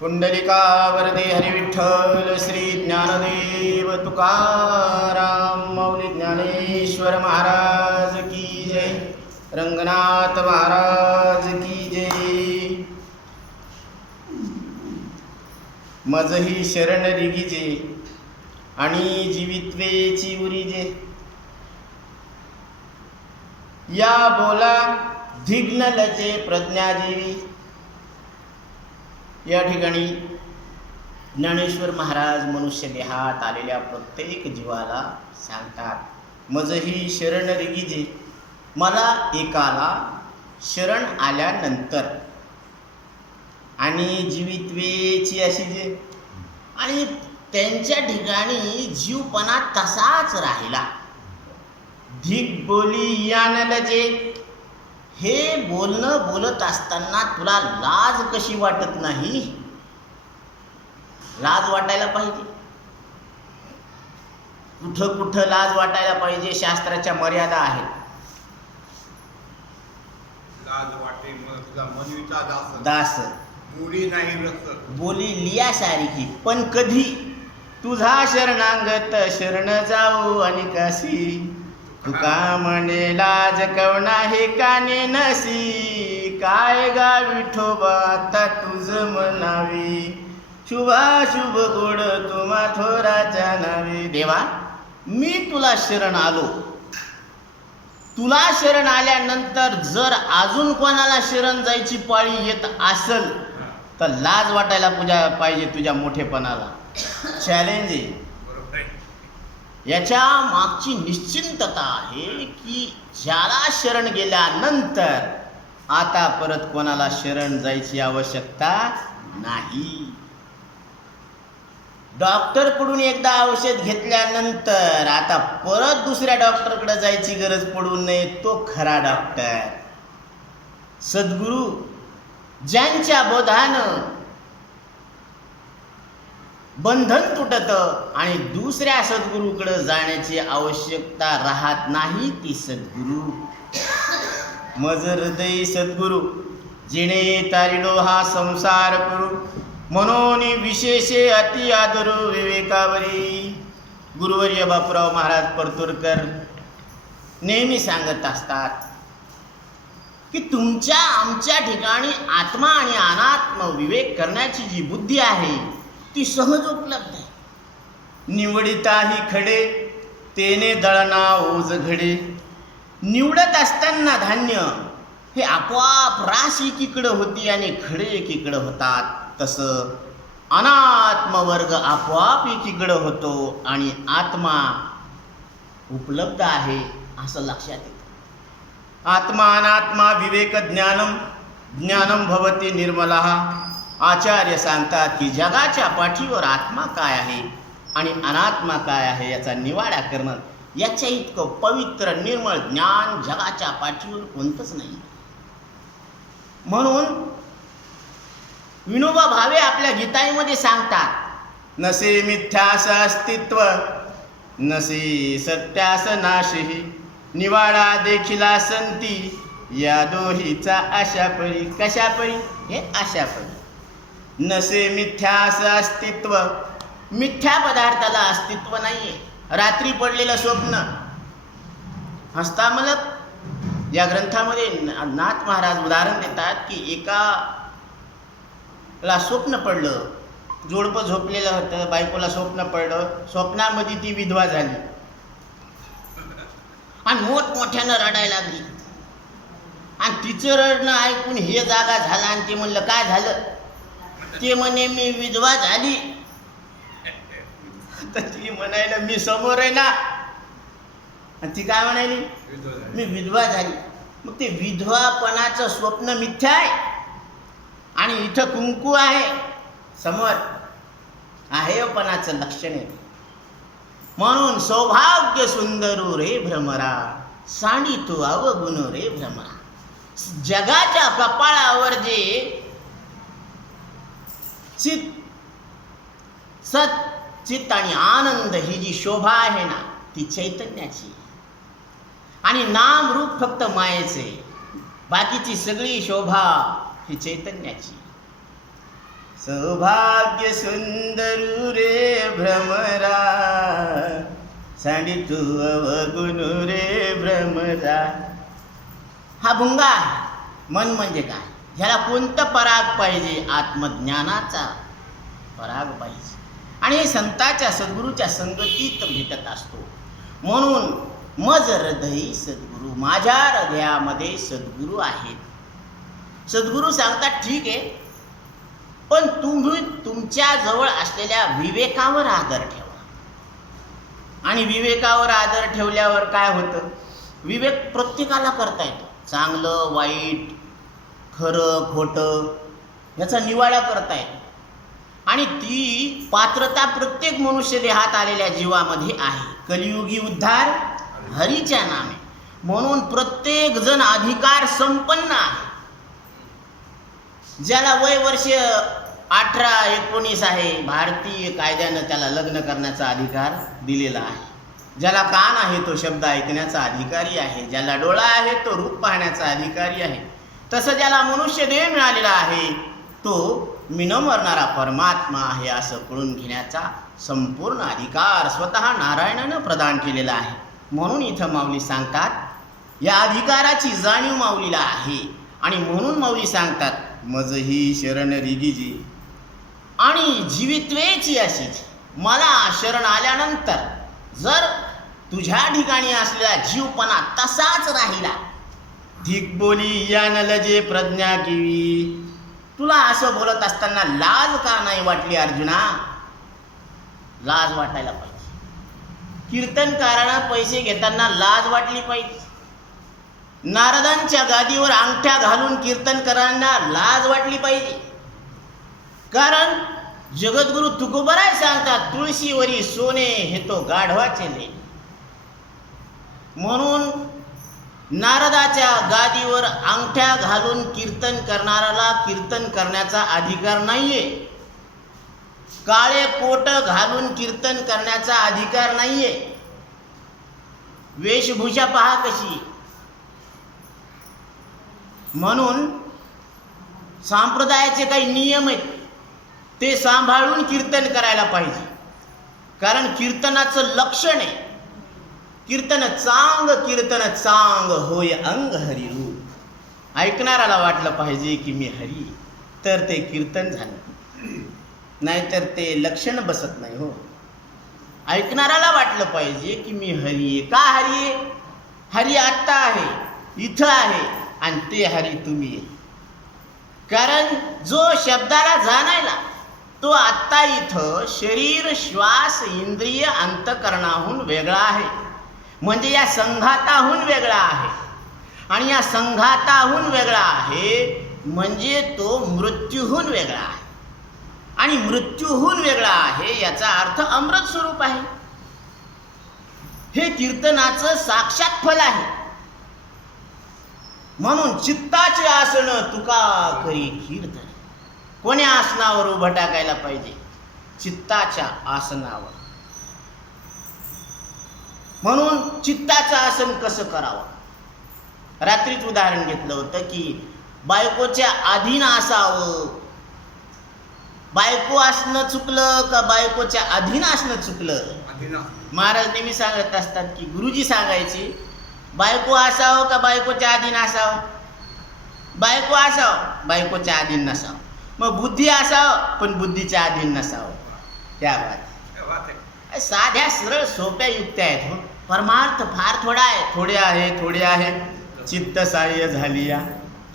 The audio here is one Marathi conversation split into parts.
कुंडलिका वरदे हरिविठ्ठल श्री ज्ञानदेव तुकाराम मौली ज्ञानेश्वर महाराज की जय. रंगनाथ महाराज की जय. मजही शरण रिगीजे आणि जीवित्वेची उरीजे या बोला धिग्नलचे प्रज्ञादेवी या ठिकाणी ज्ञानेश्वर महाराज मनुष्य देहात आलेल्या प्रत्येक जीवाला सांगतात मजही शरण रिगीजे मला एकाला शरण आल्यानंतर. आणि जीवित्वेची अशी जे आणि त्यांच्या ठिकाणी जीवपणा तसाच राहिला. धिक बोली यानल जे हे बोलणं बोलत असताना तुला लाज कशी वाटत नाही? लाज वाटायला पाहिजे. कुठं कुठं लाज वाटायला पाहिजे शास्त्राच्या मर्यादा आहेत. लाज वाटे मग तुझा मनविचा दास. दास. मुडी नाही बोली लियासारखी. पण कधी? तुझा शरणांगत शरण जाऊ आणि काशी? तुका म्हणे लाज कवना हे काने नसी काय गा विठोबा आता तुझ म्हणावी. शुभाशुभ गोड तुम्हा थोराच्या नावे देवा मी तुला शरण आलो. तुला शरण आल्यानंतर जर अजून कोणाला शरण जायची पाळी येत असल तर लाज वाटायला पूजा पाहिजे तुझ्या मोठेपणाला. चॅलेंज आहे. याच्या मागची निश्चिंतता आहे की ज्याला शरण गेल्यानंतर आता परत कोणाला शरण जायची आवश्यकता नाही. डॉक्टरकडून एकदा औषध घेतल्यानंतर आता परत दुसऱ्या डॉक्टरकडे जायची गरज पडू नये तो खरा डॉक्टर. सद्गुरू ज्यांच्या बोधानं बंधन तुटत आणि दुसऱ्या सद्गुरूकडे जाण्याची आवश्यकता राहत नाही ती सद्गुरू. मज हृदय सद्गुरू जिणे तारिडो हा संसार करू. म्हणून विशेषे अति आदर विवेकावरी. गुरुवर्य बापूराव महाराज परतुरकर नेहमी सांगत असतात की तुमच्या आमच्या ठिकाणी आत्मा आणि अनात्म विवेक करण्याची जी बुद्धी आहे ती सहज उपलब्ध आहे. निवडिताही खडे तेने दळणा ओझ घडे. निवडत असताना धान्य हे आपोआप रास एकीकडं होती आणि खडे एकीकडं होतात. तसं अनात्मवर्ग आपोआप एकीकडं होतो आणि आत्मा उपलब्ध आहे असं लक्षात येतं. आत्मा अनात्मा विवेक ज्ञानम ज्ञानम भवती निर्मला. आचार्य सांगतात की जगाच्या पाठीवर आत्मा काय आहे आणि अनात्मा काय आहे याचा निवाडा करणं याच्या इतकं पवित्र निर्मळ ज्ञान जगाच्या पाठीवर कोणतंच नाही. म्हणून विनोबा भावे आपल्या गीताईमध्ये सांगतात नसे मिथ्यास अस्तित्व नसे सत्यास नाशही निवाडा देखिला संती या दोहीचा अशा परी कशा परी हे अशा परी नसे मिथ्यास अस्तित्व. मिथ्या पदार्थाला अस्तित्व नाहीये. रात्री पडलेलं स्वप्न. हस्तामलक या ग्रंथामध्ये ना- नाथ महाराज उदाहरण देतात की एकाला स्वप्न पडलं. जोडपं झोपलेलं होतं बायकोला स्वप्न पडलं. स्वप्नामध्ये ती विधवा झाली. आणि मोठमोठ्यानं रडायला लागली. आणि तिचं रडणं ऐकून हे जागा झाला आणि ते म्हणलं काय झालं? ते म्हणे मी विधवा झाली. तर ती म्हणायला मी समोर आहे ना. आणि ती काय म्हणाली? मी विधवा झाली. मग ते विधवापणाचं स्वप्न मिथ्या आहे. आणि इथं कुंकू आहे. समोर आहेपणाचं लक्षण आहे. म्हणून सौभाग्य सुंदरू रे भ्रमरा सांडी तू अवगुण रे भ्रमरा. जगाच्या कपाळावर जे चित. सत चित्त आणि आनंद ही जी शोभा आहे ना ती चैतन्याची. आणि नाम रूप फक्त मायेचे. बाकीची सगळी शोभा ही चैतन्याची. सौभाग्य सुंदरू रे भ्रमरा सांडी तू अवगुण रे भ्रमरा हा भुंगा मन म्हणजे काय? ह्याला कोणतं पराग पाहिजे? आत्मज्ञानाचा पराग पाहिजे. आणि संताच्या सद्गुरूच्या संगतीत भेटत असतो. म्हणून मज हृदयी सद्गुरू माझ्या हृदयामध्ये सद्गुरू आहेत. सद्गुरू सांगतात ठीक आहे. पण तुम्ही तुमच्या जवळ असलेल्या विवेकावर आदर ठेवा. आणि विवेकावर आदर ठेवल्यावर काय होतं? विवेक प्रत्येकाला करता येतो. चांगलं वाईट खरं खोटं याचा निवाडा करता आणि ती पात्रता प्रत्येक मनुष्य देहात आलेल्या जीवामध्ये आहे. कलियुगी उद्धार हरीच्या नामे. म्हणून प्रत्येक जण अधिकार संपन्न आहे. ज्याला वय वर्ष अठरा एकोणीस आहे भारतीय कायद्यानं त्याला लग्न करण्याचा अधिकार दिलेला आहे. ज्याला कान आहे तो शब्द ऐकण्याचा अधिकारी आहे. ज्याला डोळा आहे तो रूप पाहण्याचा अधिकारी आहे. तसं ज्याला मनुष्य देह मिळालेला आहे तो मी न मरणारा परमात्मा आहे असं कळून घेण्याचा संपूर्ण अधिकार स्वतः नारायणानं प्रदान केलेला आहे. म्हणून इथं माऊली सांगतात या अधिकाराची जाणीव माऊलीला आहे. आणि म्हणून माऊली सांगतात मज ही शरण रिगीजी. आणि जीवित्वेची अशीच मला शरण आल्यानंतर जर तुझ्या ठिकाणी असलेला जीवपणा तसाच राहिला धिक बोली या न लजे प्रज्ञा किवी. तुला असं बोलत असताना लाज का नाही वाटली अर्जुना? लाज वाटायला पाहिजे. कीर्तनकारांना पैसे घेताना लाज वाटली पाहिजे. नारदांच्या गादीवर अंगठ्या घालून कीर्तनकारांना लाज वाटली पाहिजे. कारण जगद्गुरु तुकोबराय सांगतात तुळशीवरी सोने हे तो गाढवाचे ले म्हणून नारदाच्या गादीवर अंगठ्या घालून कीर्तन करणाऱ्याला कीर्तन करण्याचा अधिकार नाहीये. काळे कोट घालून कीर्तन करण्याचा अधिकार नाहीये. वेशभूषा पहा कशी. म्हणून संप्रदायाचे काही नियम आहेत. ते सांभाळून कीर्तन करायला पाहिजे. कारण कीर्तनाचं लक्षण आहे. कीर्तन चांग कीर्तन चांग होय अंग हरिरूप ऐकणाऱ्याला वाटलं पाहिजे की मी हरी तर ते कीर्तन झालं. नाहीतर ते लक्षण बसत नाही हो. ऐकणाऱ्याला वाटलं पाहिजे की मी हरी आहे. का हरी आहे? हरी आत्ता आहे इथं आहे आणि ते हरी तुम्ही आहे. कारण जो शब्दाला जाणायला तो आत्ता इथं शरीर श्वास इंद्रिय अंतकरणाहून वेगळा आहे. म्हणजे या संघाताहून वेगळा आहे. आणि या संघाताहून वेगळा आहे म्हणजे तो मृत्यूहून वेगळा आहे. आणि मृत्यूहून वेगळा आहे याचा अर्थ अमृत स्वरूप आहे. हे कीर्तनाचं साक्षात फल आहे. म्हणून चित्ताचे आसन तुका करी कीर्तन. कोण्या आसनावर उभं टाकायला पाहिजे? चित्ताच्या आसनावर. म्हणून चित्ताचं आसन कसं करावं? रात्रीच उदाहरण घेतलं होतं की बायकोच्या अधीन असावं. बायको असणं चुकलं का बायकोच्या अधीन असणं चुकलं? महाराज नेहमी सांगत असतात की गुरुजी सांगायची बायको असावं का बायकोच्या अधीन असावं? बायको असावं बायकोच्या अधीन नसावं. मग बुद्धी असावं पण बुद्धीच्या अधीन नसावं. त्या बात तेव्हा ते साध्या सरळ सोप्या युक्त्या आहेत हो. परमार्थ फार थोडा आहे. थोडे आहे थोडे आहे. चित्त सहाय्य झाली या.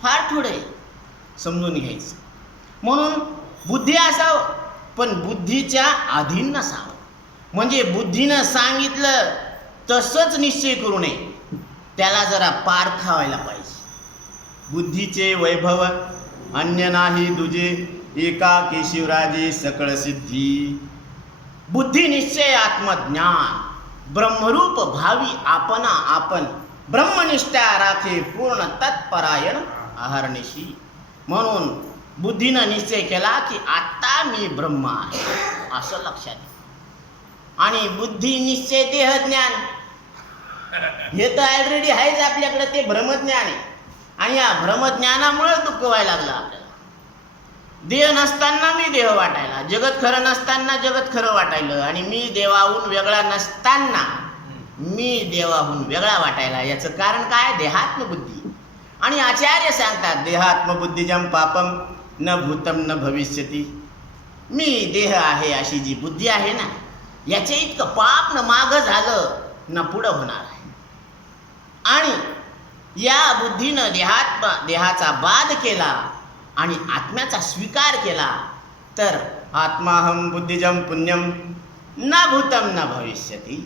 फार थोडे समजून घ्यायचं. म्हणून बुद्धी असावं पण बुद्धीच्या अधीन नसावं. म्हणजे बुद्धीनं सांगितलं तसंच निश्चय करू नये. त्याला जरा पार खावायला पाहिजे. बुद्धीचे वैभव अन्य नाही दुजे. एका केशिवराजे सकळ सिद्धी. बुद्धी निश्चय आत्मज्ञान ब्रह्मरूप भावी आपणा आपण ब्रह्मनिष्ठा राखे पूर्ण तत्परायण आहारनिशी. म्हणून बुद्धीनं निश्चय केला की आत्ता मी ब्रह्म आहे असं लक्षात आणि बुद्धी निश्चय देह ज्ञान हे तर ऑलरेडी आहेच आपल्याकडे ते भ्रमज्ञान आहे. आणि या भ्रमज्ञानामुळे दुःख व्हायला लागलं आपल्याला. देह नसताना मी देह वाटायला जगत खरं नसताना जगत खरं वाटायलं आणि मी देवाहून वेगळा नसताना मी देवाहून वेगळा वाटायला. याचं कारण काय? देहात्मबुद्धी. आणि आचार्य सांगतात देहात्मबुद्धीजम पापम न भूतम न भविष्यती. मी देह आहे अशी जी बुद्धी आहे ना याचे इतकं पाप न मागं झालं न पुढं होणार आहे. आणि या बुद्धीनं देहात्म देहाचा बाध केला आणि आत्म्याचा स्वीकार केला तर आत्माहम बुद्धिजम पुण्यम न भूतम न भविष्यती.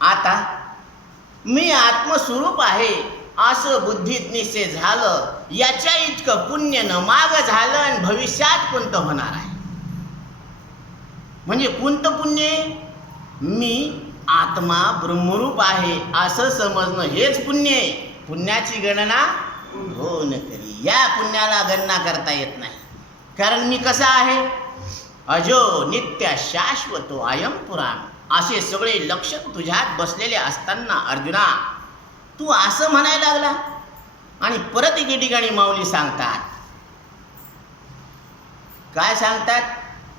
आता मी आत्मस्वरूप आहे असं बुद्धीत निश्चय झालं याच्या इतकं पुण्य न माग झालं आणि भविष्यात कोणतं होणार आहे. म्हणजे कोणतं पुण्य मी आत्मा ब्रह्मरूप आहे असं समजणं हेच पुण्य आहे. पुण्याची गणना हो न या पुण्याला गणना करता येत नाही. कारण मी कसा आहे? अजो नित्य शाश्वतो आयम पुराण. असे सगळे लक्ष तुझ्यात बसलेले असताना अर्जुना तू असं म्हणायला लागला? आणि परत एके ठिकाणी माऊली सांगतात. काय सांगतात?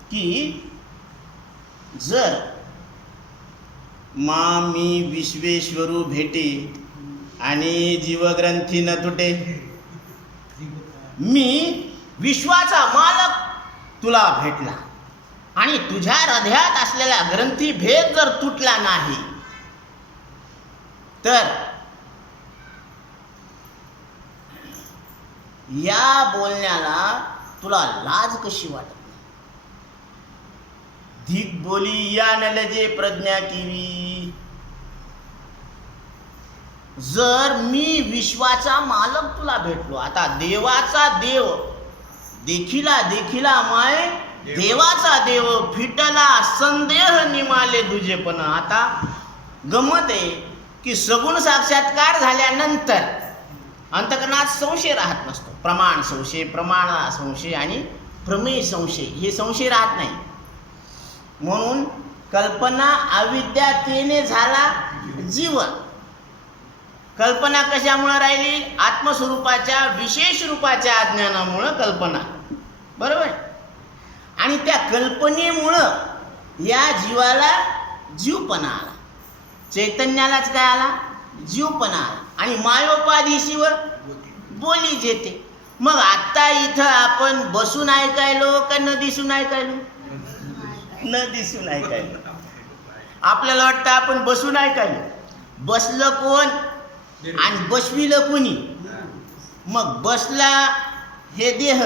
की जर मा मी विश्वेश्वरू भेटे आणि जीवग्रंथी न तुटे मी विश्वाचा मालक तुला भेटला. आणि तुझ्या हृदयात असलेला ग्रंथी भेद जर तुटला नाही तर या बोलण्याला तुला लाज कशी वाटत? नाही धिक बोली या नलजे प्रज्ञा किवी जर मी विश्वाचा मालक तुला भेटलो आता देवाचा देव देखिला देखिला माय देवाचा देव फिटला संदेह निमाले दुजे पण. आता गमत आहे की सगुण साक्षात्कार झाल्यानंतर अंतकरणात संशय राहत नसतो. प्रमाण संशय प्रमाण संशय आणि प्रमेय संशय हे संशय राहत नाही. म्हणून कल्पना अविद्यातेने झाला जीवन. कल्पना कशामुळं राहिली? आत्मस्वरूपाच्या विशेष रूपाच्या अज्ञानामुळं कल्पना. बरोबर? आणि त्या कल्पनेमुळं या जीवाला जीवपणा आला. चैतन्यालाच काय आला? जीवपणा आला. आणि मायोपाधीशीवर बोली जेते. मग आत्ता इथं आपण बसून ऐकायलो का न दिसून ऐकायलो? न दिसून ऐकायलो. आपल्याला वाटतं आपण बसून ऐकायलो. बसलं कोण? आणि बसविलं कुणी? मग बसला हे देह.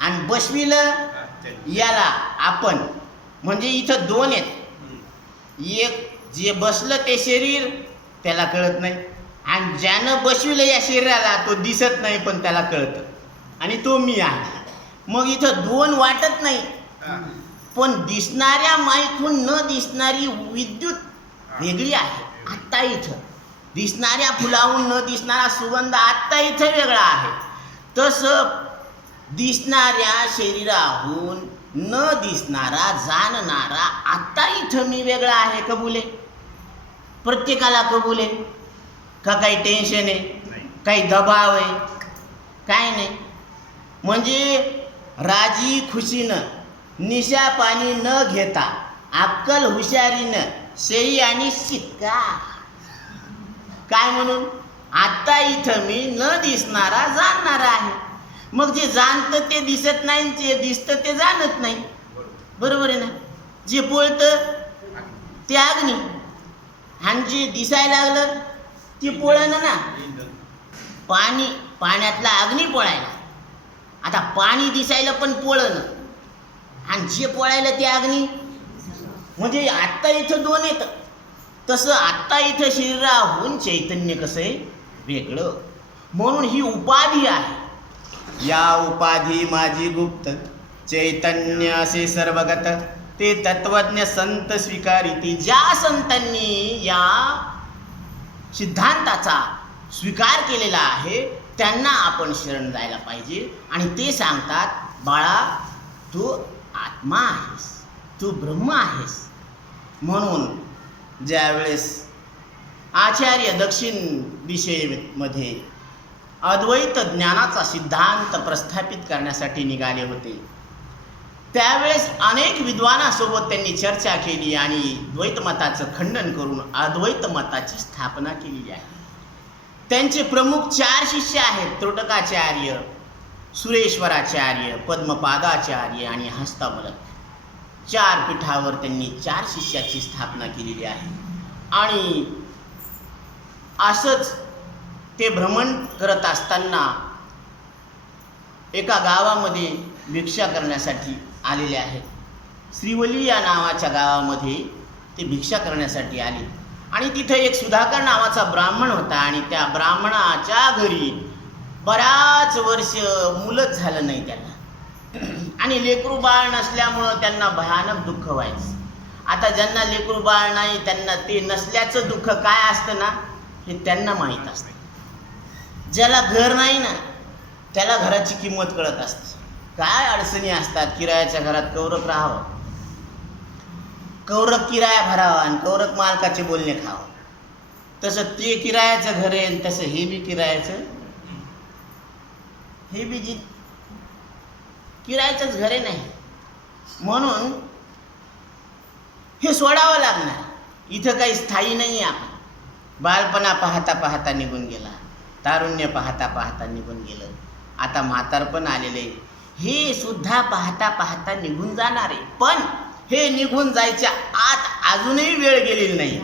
आणि बसविलं याला आपण. म्हणजे इथं दोन आहेत. एक जे बसलं ते शरीर त्याला कळत नाही. आणि ज्यानं बसविलं या शरीराला तो दिसत नाही पण त्याला कळतं. आणि तो मी आहे. मग इथं दोन वाटत नाही. पण दिसणाऱ्या माईकून न दिसणारी विद्युत वेगळी आहे. आत्ता इथं. दिसणाऱ्या फुलाहून न दिसणारा सुगंध आत्ता इथं वेगळा आहे. तसं दिसणाऱ्या शरीराहून न दिसणारा जाणणारा आत्ता इथं मी वेगळा आहे कबूल. प्रत्येकाला कबूल. का काही टेन्शन आहे? काही दबाव आहे? काय नाही. म्हणजे राजी खुशीनं निशा पाणी न घेता अक्कल हुशारीनं शेई आणि शिक्का काय म्हणून? आता इथं मी न दिसणारा जाणणारा आहे. मग जे जाणतं ते दिसत नाही जे दिसतं ते जाणत नाही. बरोबर आहे ना? जे बोलतं ते अग्नी. आणि जे दिसायला लागलं ते पोळणं ना? पाणी पाण्यातला अग्नी पोळायला. आता पाणी दिसायला पण पोळणं. आणि जे पोळायला ते अग्नी. म्हणजे आत्ता इथं दोन येतं. तसं आत्ता इथं शरीराहून चैतन्य कसं आहे? वेगळं. म्हणून ही उपाधी आहे. या उपाधी माझी गुप्त चैतन्य असे सर्वगत ते तत्वज्ञ संत स्वीकारिती. ज्या संतांनी या सिद्धांताचा स्वीकार केलेला आहे त्यांना आपण शरण जायला पाहिजे. आणि ते सांगतात बाळा तू आत्मा आहेस. तू ब्रह्म आहेस. म्हणून ज्यावेळेस आचार्य दक्षिण दिशेमध्ये अद्वैत ज्ञानाचा सिद्धांत प्रस्थापित करण्यासाठी निघाले होते. त्यावेळेस अनेक विद्वानासोबत त्यांनी चर्चा केली आणि द्वैत मताचं खंडन करून अद्वैत मताची स्थापना केलेली आहे. त्यांचे प्रमुख चार शिष्य आहेत त्रोटकाचार्य सुरेश्वराचार्य पद्मपादाचार्य आणि हस्तामलक. चार पीठावर त्यांनी चार शिष्याची स्थापना केलेली आहे. आणि असंच ते भ्रमण करत असताना एका गावामध्ये भिक्षा करण्यासाठी आलेले आहेत. श्रीवली या नावाच्या गावामध्ये ते भिक्षा करण्यासाठी आले. आणि तिथे एक सुधाकर नावाचा ब्राह्मण होता आणि त्या ब्राह्मणाच्या घरी बऱ्याच वर्ष मुलंच झालं नाही त्याला. आणि लेकरू बाळ नसल्यामुळं त्यांना भयानक दुःख व्हायचं. आता ज्यांना लेकरू बाळ नाही त्यांना ते नसल्याचं दुःख काय असतं ना हे त्यांना माहीत असतं. ज्याला घर नाही ना त्याला घराची किंमत कळत असते. काय अडचणी असतात? किरायाच्या घरात कौरक राहावं. कौरक किराया भरावा आणि कौरक मालकाचे बोलणे खावं. तसं ते किरायाचं घर आहे आणि तसं हे बी किरायाचं. हे बी जी किरायचंच घरे नाही म्हणून हे सोडावं लागणार. इथं काही स्थायी नाही आहे आपण. बालपणा पाहता पाहता निघून गेला. तारुण्य पाहता पाहता निघून गेलं. आता म्हातारपण आलेले. हे सुद्धा पाहता पाहता निघून जाणार आहे. पण हे निघून जायच्या आत अजूनही वेळ गेलेली नाही.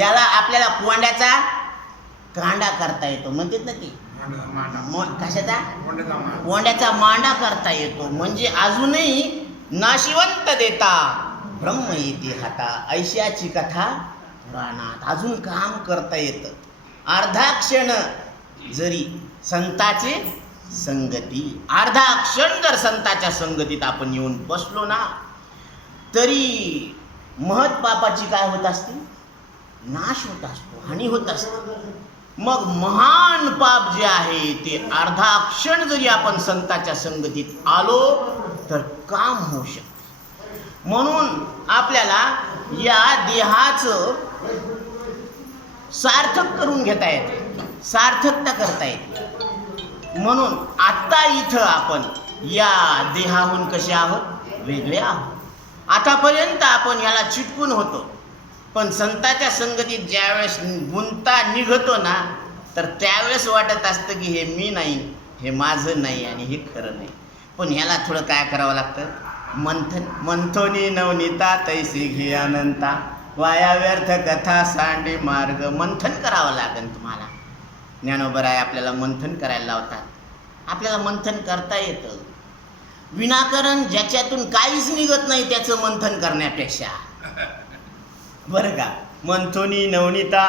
याला आपल्याला पोंड्याचा कांडा करता येतो. म्हणतात ना की कशाचा? कोंड्याचा मांडा. करता येतो. म्हणजे अजूनही नाशिवंत देता. ब्रह्म येते हाता. ऐशाची कथा पुराणात अजून काम करता येतं. अर्धा क्षण जरी संताचे संगती. अर्धा क्षण जर संताच्या संगतीत आपण येऊन बसलो ना तरी महत पापाची काय होत असते? नाश होत असतो हानी होत असते. मग महान पाप जे आहे ते अर्धा क्षण जरी आपण संताच्या संगतीत आलो तर काम होऊ शकते. म्हणून आपल्याला या देहाचं सार्थक करून घेता येते. सार्थकता करता येते. म्हणून आत्ता इथं आपण या देहाहून कसे आहोत? वेगळे आहोत. आतापर्यंत आपण याला चिटकून होतो. पण संताच्या संगतीत ज्यावेळेस गुंता निघतो ना तर त्यावेळेस वाटत असतं की हे मी नाही हे माझं नाही आणि हे खरं नाही. पण ह्याला थोडं काय करावं लागतं? मंथन मंथोनी नवनीता तैसी घे अनंता. वाया व्यर्थ कथा सांडे मार्ग. मंथन करावं लागेल तुम्हाला. ज्ञानोबराय आपल्याला मंथन करायला लावतात. आपल्याला मंथन करता येतं. विनाकारण ज्याच्यातून काहीच निघत नाही त्याचं मंथन करण्यापेक्षा. बरं का? मंथोनी नवनीता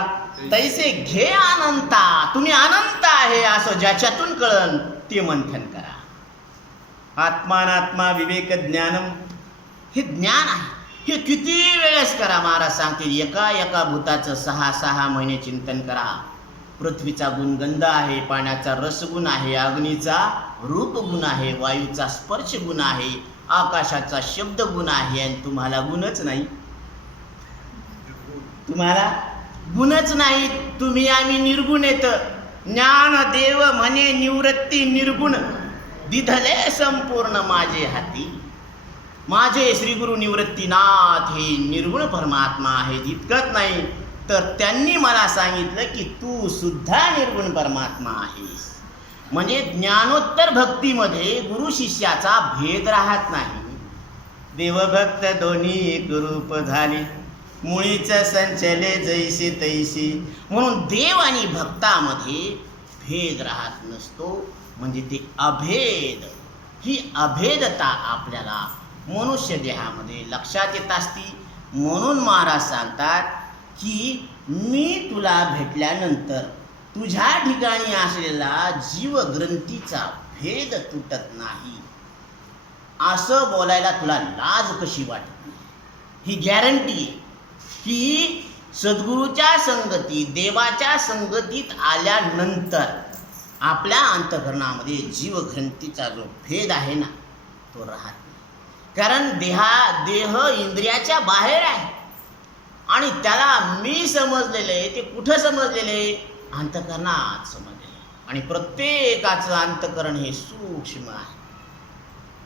तैसे घे आनंता तुम्ही अनंत आहे असं ज्याच्यातून कळन ते मंथन करा. आत्मानात्मा विवेक ज्ञानम. हे ज्ञान आहे. हे किती वेळेस करा महाराज सांगतील एका एका भूताचं सहा सहा महिने चिंतन करा. पृथ्वीचा गुण गंध आहे पाण्याचा रसगुण आहे अग्नीचा रूपगुण आहे वायूचा स्पर्श गुण आहे आकाशाचा शब्द गुण आहे आणि तुम्हाला गुणच नाही. तुम्हाला गुणच नाही तुम्ही आम्ही निर्गुण येत ज्ञान देव म्हणे निवृत्ती निर्गुण. दिधले संपूर्ण माझे हाती. माझे श्रीगुरु निवृत्तीनाथ हे निर्गुण परमात्मा आहे जितकत नाही तर त्यांनी मला सांगितलं की तू सुद्धा निर्गुण परमात्मा आहेस. म्हणजे ज्ञानोत्तर भक्तीमध्ये गुरु शिष्याचा भेद राहत नाही. देवभक्त दोन्ही एक रूप झाले. मुळीचा संचले जैसे तैसे. म्हणून देव आणि भक्तामध्ये भेद राहत नसतो. म्हणजे ते अभेद. ही अभेदता आपल्याला मनुष्य देहामध्ये लक्षात येत असती. म्हणून महाराज सांगतात की मी तुला भेटल्यानंतर तुझ्या ठिकाणी असलेला जीवग्रंथीचा भेद तुटत नाही. असं बोलायला तुला लाज कशी वाटत? ही गॅरंटी आहे. की सद्गुरूच्या संगतीत देवाच्या संगतीत आल्यानंतर आपल्या अंतकरणामध्ये जीवग्रंथीचा जो भेद आहे ना तो राहत नाही. कारण देहा देह इंद्रियाच्या बाहेर आहे. आणि त्याला मी समजलेलं आहे ते कुठं समजलेले अंतकरणात समजलेले आणि प्रत्येकाचं अंतकरण हे सूक्ष्म आहे.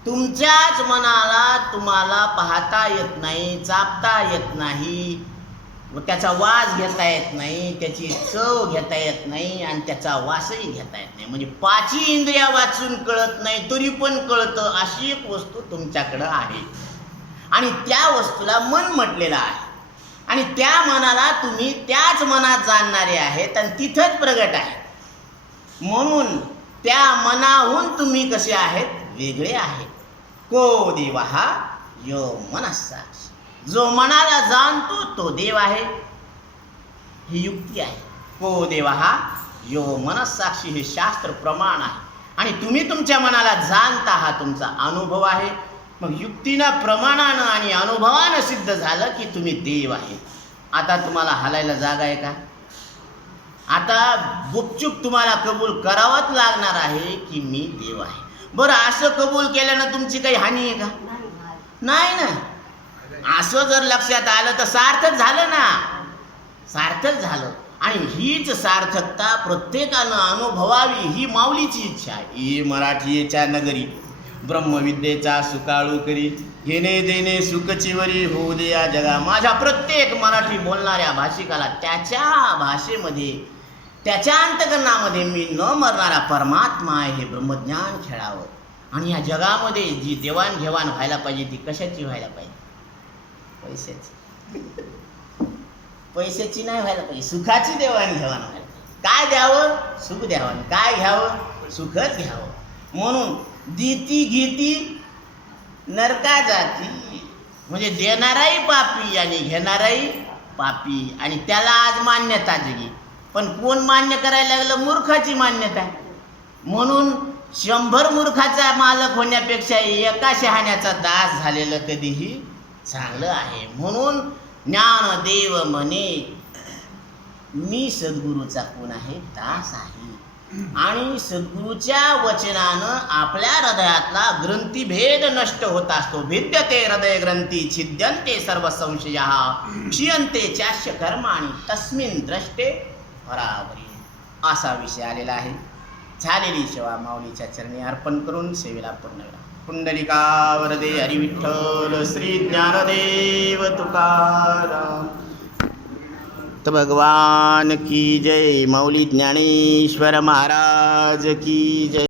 तुमच्याच मनाला तुम्हाला पाहता येत नाही चापता येत नाही. व त्याचा वास घेता येत नाही त्याची चव घेता येत नाही आणि त्याचा वासही घेता येत नाही. म्हणजे पाचही इंद्रिया वाचून कळत नाही तरी पण कळतं अशी एक वस्तू तुमच्याकडं आहे. आणि त्या वस्तूला मन म्हटलेलं आहे. आणि त्या मनाला तुम्ही त्याच मनात जाणणारे आहेत आणि तिथंच प्रगट आहे. म्हणून त्या मनाहून तुम्ही कसे आहेत? वेगळे आहेत. को देवा हा यो मनसाक्षी जो मनाला जाणतो तो देव आहे. ही युक्ती आहे. को देवा हा यो मनसाक्षी हे शास्त्र प्रमाण आहे. आणि तुम्ही तुमच्या मनाला जाणता हा तुमचा अनुभव आहे. मग युक्तीनं प्रमाणानं आणि अनुभवानं सिद्ध झालं की तुम्ही देव आहे. आता तुम्हाला हालायला जागा आहे का? आता गुपचूप तुम्हाला कबूल करावंच लागणार आहे की मी देव आहे. बरं असं कबूल केल्यानं तुमची काही हानी आहे का? नाही ना? असं जर लक्षात आलं तर सार्थक झालं ना. सार्थक झालं. आणि हीच सार्थकता प्रत्येकानं अनुभवावी ही माऊलीची इच्छा आहे. ही मराठीच्या नगरी. ब्रह्मविद्येचा सुकाळू करी. घेणे देणे सुखचिवरी होऊ दे या जगा. माझ्या प्रत्येक मराठी बोलणाऱ्या भाषिकाला त्याच्या भाषेमध्ये त्याच्या अंतकरणामध्ये मी न मरणारा परमात्मा आहे हे ब्रह्मज्ञान खेळावं. आणि या जगामध्ये जी देवाणघेवाण व्हायला पाहिजे ती कशाची व्हायला पाहिजे? पैशाची पैशाची नाही व्हायला पाहिजे. सुखाची देवाणघेवाण व्हायला काय द्यावं? सुख द्यावं. काय घ्यावं? सुखच घ्यावं. म्हणून दिती घेती नरका जाती. म्हणजे देणाराही पापी आणि घेणाराही पापी. आणि त्याला आज मान्यता जगी. पण कोण मान्य करायला लागलं? मूर्खाची मान्यता. म्हणून शंभर मूर्खाचा मालक होण्यापेक्षा एका शहाण्याचा दास झालेलं कधीही चांगलं आहे. म्हणून ज्ञानदेव म्हणे मी सद्गुरूचा कोण आहे? दास आहे. आणि सद्गुरूच्या वचनानं आपल्या हृदयातला ग्रंथीभेद नष्ट होत असतो. भिद्यते हृदय ग्रंथी छिद्यंते सर्व संशय क्षियंते चाश्य कर्म आणि तस्मिन द्रष्टे परावरी असा विषय आलेला आहे. झालेली सेवा माऊलीच्या चरणी अर्पण करून सेवेला पूर्ण करा वरदे हरिविठ्ठल श्री ज्ञानदेव तुकाराम। तर भगवान की जय मौली ज्ञानेश्वर महाराज की जय।